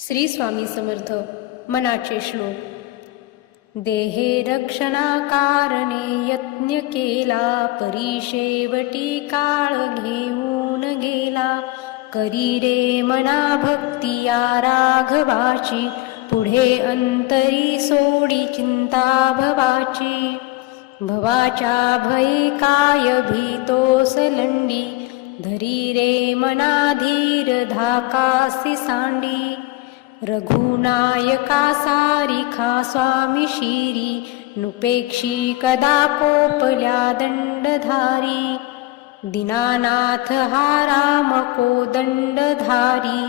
श्री स्वामी समर्थ मनाचे श्लोक. देहे रक्षणाकारणे यत्न केला परिशेवटी काळ घेऊन गेला. करी रे मना भक्ती या राघवाची पुढे अंतरी सोडी चिंता भवाची. भवाच्या भय काय भीतो लंडी धरी रे मना धीर धाकासी सांडी. रघुनायका सारिखा स्वामी शिरी नुपेक्षी कदा पोपल्या दंडधारी दीनानाथ हा राम दंडधारी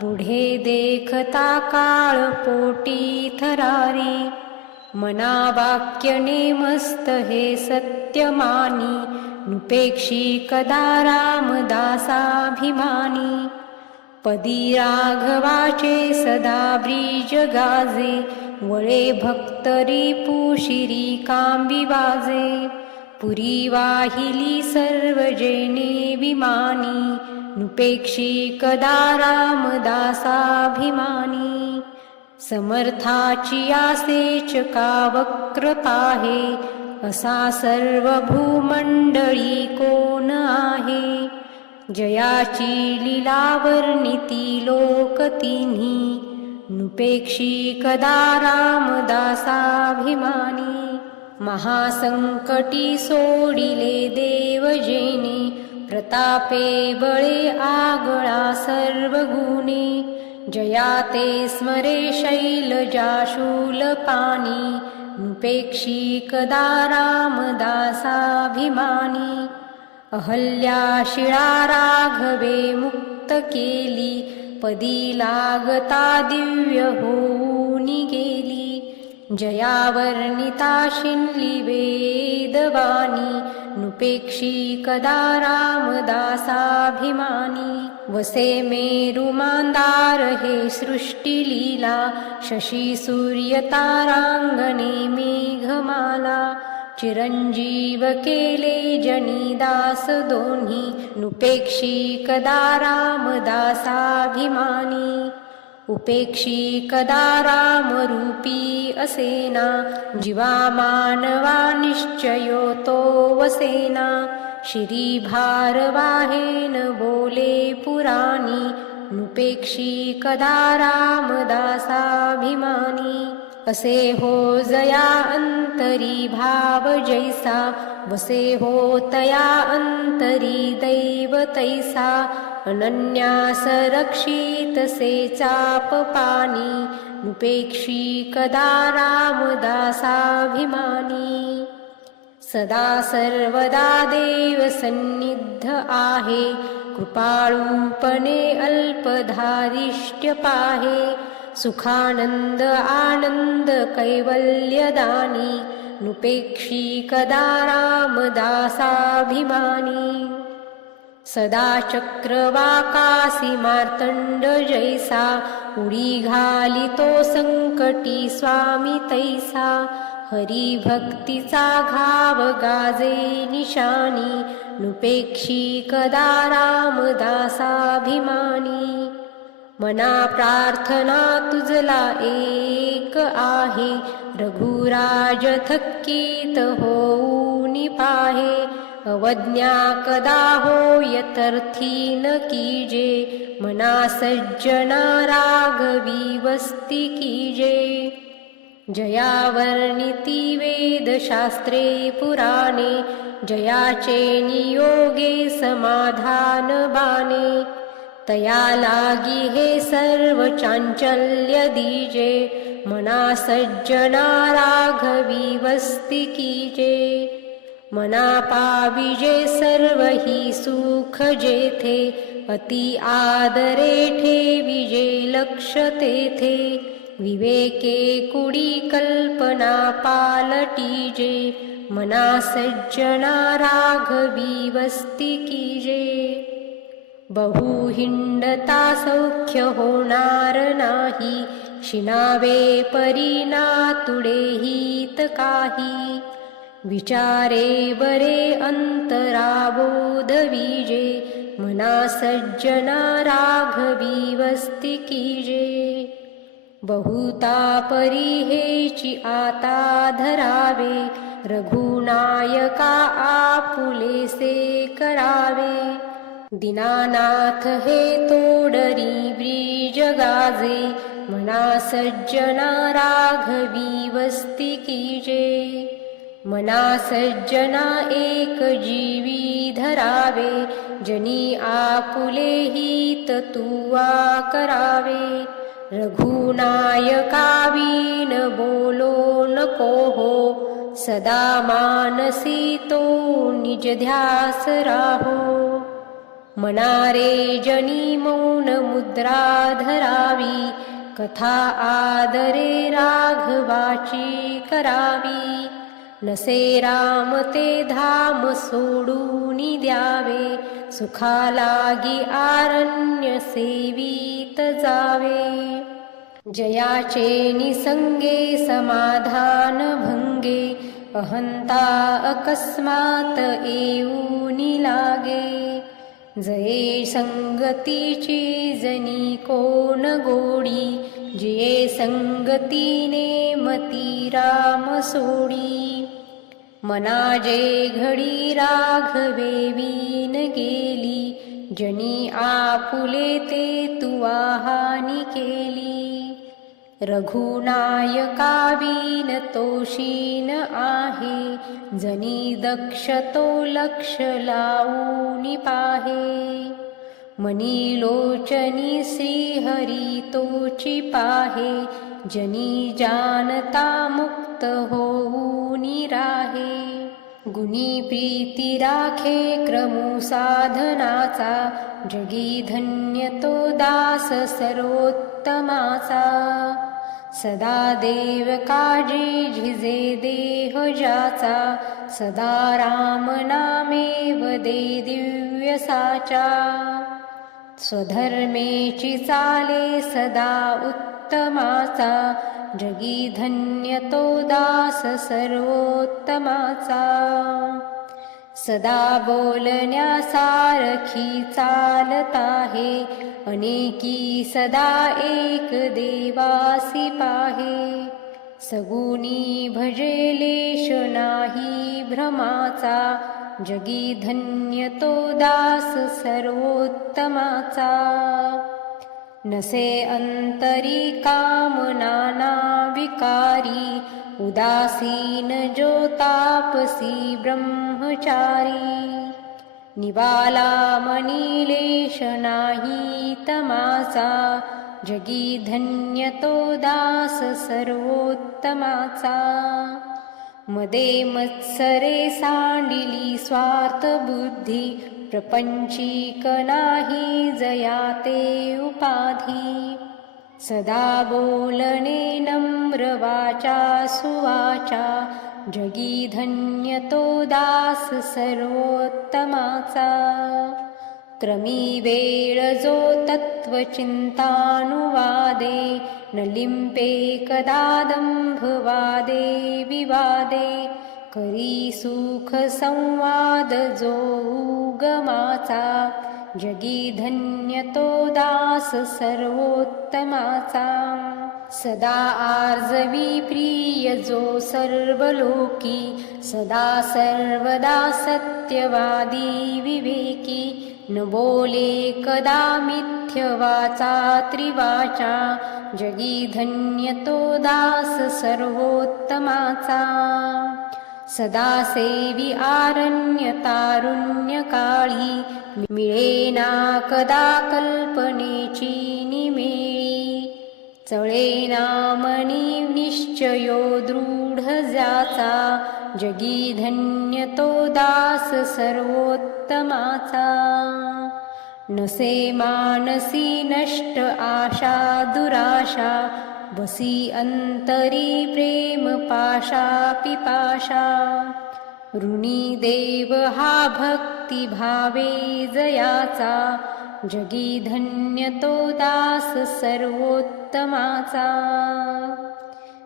पुढे देखता काळ पोटी थरारी मना वाक्य नेमस्त हे सत्यमानी नुपेक्षी कदा रामदासाभिमानी पदी राघवाचे सदा ब्रीज गाजे वळे भक्तरी पुशिरी कांबी बाजे. पुरी वाहिली सर्व जेने विमानी नुपेक्षी कदा रामदासाभिमानी. समर्थाची आसेच का वक्र पाहे असा सर्व भूमंडळी कोण आहे? जयाची लिलावर्णिती लोक तिन्ही. नुपेक्षी कदा रामदासाभिमानी. महासंकटी सोडिले देवजेने. प्रतापे बळे आगळा सर्व गुणे जया ते स्मरे शैलजाशूल पाणी. नुपेक्षी कदा रामदासाभिमानी. अहल्या शिळा राघवे मुक्त केली पदी लागता दिव्य होऊनी गेली। जयावर्णिता शिनली वेदवाणी नुपेक्षी कदा रामदासाभिमानी वसे मेरु मांदार हे सृष्टी लीला शशी मेघमाला चिरंजीव केले जनीदास दोन्ही नुपेक्षी कदा रामदासाभिमानी उपेक्षी कदा रामरूपी असेना जीवा मानवा निश्चयो तो वसेना. श्री भारवाहेन बोले पुराणी नुपेक्षी कदा रामदासाभिमानी असे हो जया अंतरी भाव जैसा वसे हो तया अंतरी दैव तैसा अनन्या रक्षित से चाप पाणी नुपेक्षी कदा रामदासाभिमानी। सदा सर्वदा देव सन्निध आहे कृपाळूपणे अल्पधारिष्ट्य पाहे सुखानंद आनंद कैवल्यदानी नुपेक्षी कदा रामदासाभिमानी सदा चक्रवाकासी मार्तंड जैसा उडी घालितो संकटी स्वामी तैसा। हरी भक्तीचा घाव गाजे निशानी नुपेक्षी कदा रामदासाभिमानी मना प्रार्थना तुझला एक आहे. रघुराज थक्कीत होऊनी पाहे. अवज्ञा कदा होयतर्थी न कीजे मना सज्जना राघवी वस्ती कीजे जयावर्णिती वेदशास्त्रे पुराणे. जयाचे नियोगे समाधान बाणे. तया लागी हे सर्व चांचल्य दीजे मना सज्जना राघवी वस्ती कीजे। मना पाविजे सर्व ही सुख जेथे अति आदरे ठेविजे लक्ष तेथे। विवेके कुडी कल्पना पालटीजे मना सज्जना राघवी वस्ती कीजे बहुहिंडता सौख्य होणार नाही. शिनावे परीना तुडे हित काही. विचारे बरे अंतराबोध विजे मना सज्जना राघवी वस्ती कीजे. बहुता परिहेची आता धरावे. रघुनायका आपुलेसे करावे. दीनानाथ हे तोडरी ब्रीज गाजे मना सज्जना राघवी वस्ती कीजे मना सज्जना एक जीवी धरावे जनी आपुले हित तुवा करावे. रघुनायकावीन बोलो नको हो सदा मानसी तो निज ध्यास राहो. मनारे जनी मौन मुद्रा धरावी कथा आदरे राघवाची करावी। नसे राम ते धाम सोडून द्यावे सुखा लागी आरण्य सेवीत जावे। जयाचे निसंगे समाधान भंगे अहंता अकस्मात येऊ जये संगतीची जनी कोण गोडी? जे संगतीने मती राम सोडी. मना जे घडी राघवेवीन गेली. जनी आपुले ते तुवाहानी केली. रघुनायकावीन तोषीन आहे जनी दक्ष तो लक्ष लावूनी पाहे. मनी लोचनी श्रीहरी तोची पाहे जनी जानता मुक्त होऊनी राहे. गुणी प्रीती राखे क्रमू साधनाचा जगी धन्य तो दास सर्वोत्तमाचा. सदा देव काजी झिजे देह जाचा सदा राम नामेव दे दिव्य साचा. स्वधर्मेची चाले सदा उत्तमाचा जगी धन्य तो दास सर्वोत्तमाचा. सदा बोलण्यासारखी चालत आहे. अनेकी सदा एक देवासी पाहे. सगुनी भजेलेश नाही भ्रमाचा. जगी धन्य तो दास सर्वोत्तमाचा. नसे अंतरी कामना विकारी उदासीन ज्योतापसी ब्रह्मचारी। निवालामणिलेशनाहि तमासा। जगी धन्यतो दास सर्वोत्तमासा। मदे मत्सरे साण्डिली स्वार्थबुद्धि प्रपञ्चीकनाहि जयाते उपाधि। सदा बोलने नम्रवाचा सुवाचा जगी धन्यतो दासरोत्तमाच त्रमिवेरजो तत्त्वचिन्तानुवादे न लिम्पे कदादम्भवादे विवादे करीसुखसंवादजोगमाच जगी धन्य तो दास सर्वोत्तमाचा सदा आर्जवी प्रिय जो सर्वलोकी सदा सर्वदा सत्यवादी विवेकी। न बोले कदा मिथ्यवाचा त्रिवाचा जगी दास सर्वोत्तमाचा सदा सेवी आरण्य तारुण्य काळी मिळेना कदा कल्पनेची निमेळी चळेना मनी निश्चयो दृढ जाचा जगी धन्य तो दास सर्वोत्तमाचा। नसे मानसी नष्ट आशा दुराशा बसी अंतरी प्रेम पाशा पिपाशा। ऋणी देव हा भक्ती भावे जयाचा। जगी धन्य तो दास सर्वोत्तमाचा।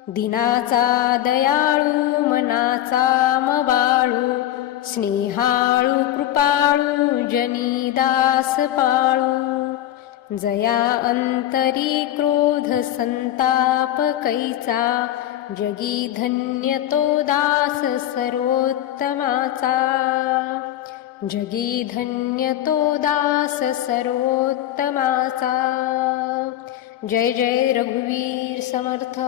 दिनाचा दयाळू मनाचा मवाळू स्नेहाळू कृपाळू जनी दास पाळू। जया अंतरी क्रोध संताप कैचा जगी धन्य तो दास सर्वोत्तमाचा. जगी धन्य तो दास सर्वोत्तमाचा. जय जय रघुवीर समर्थ.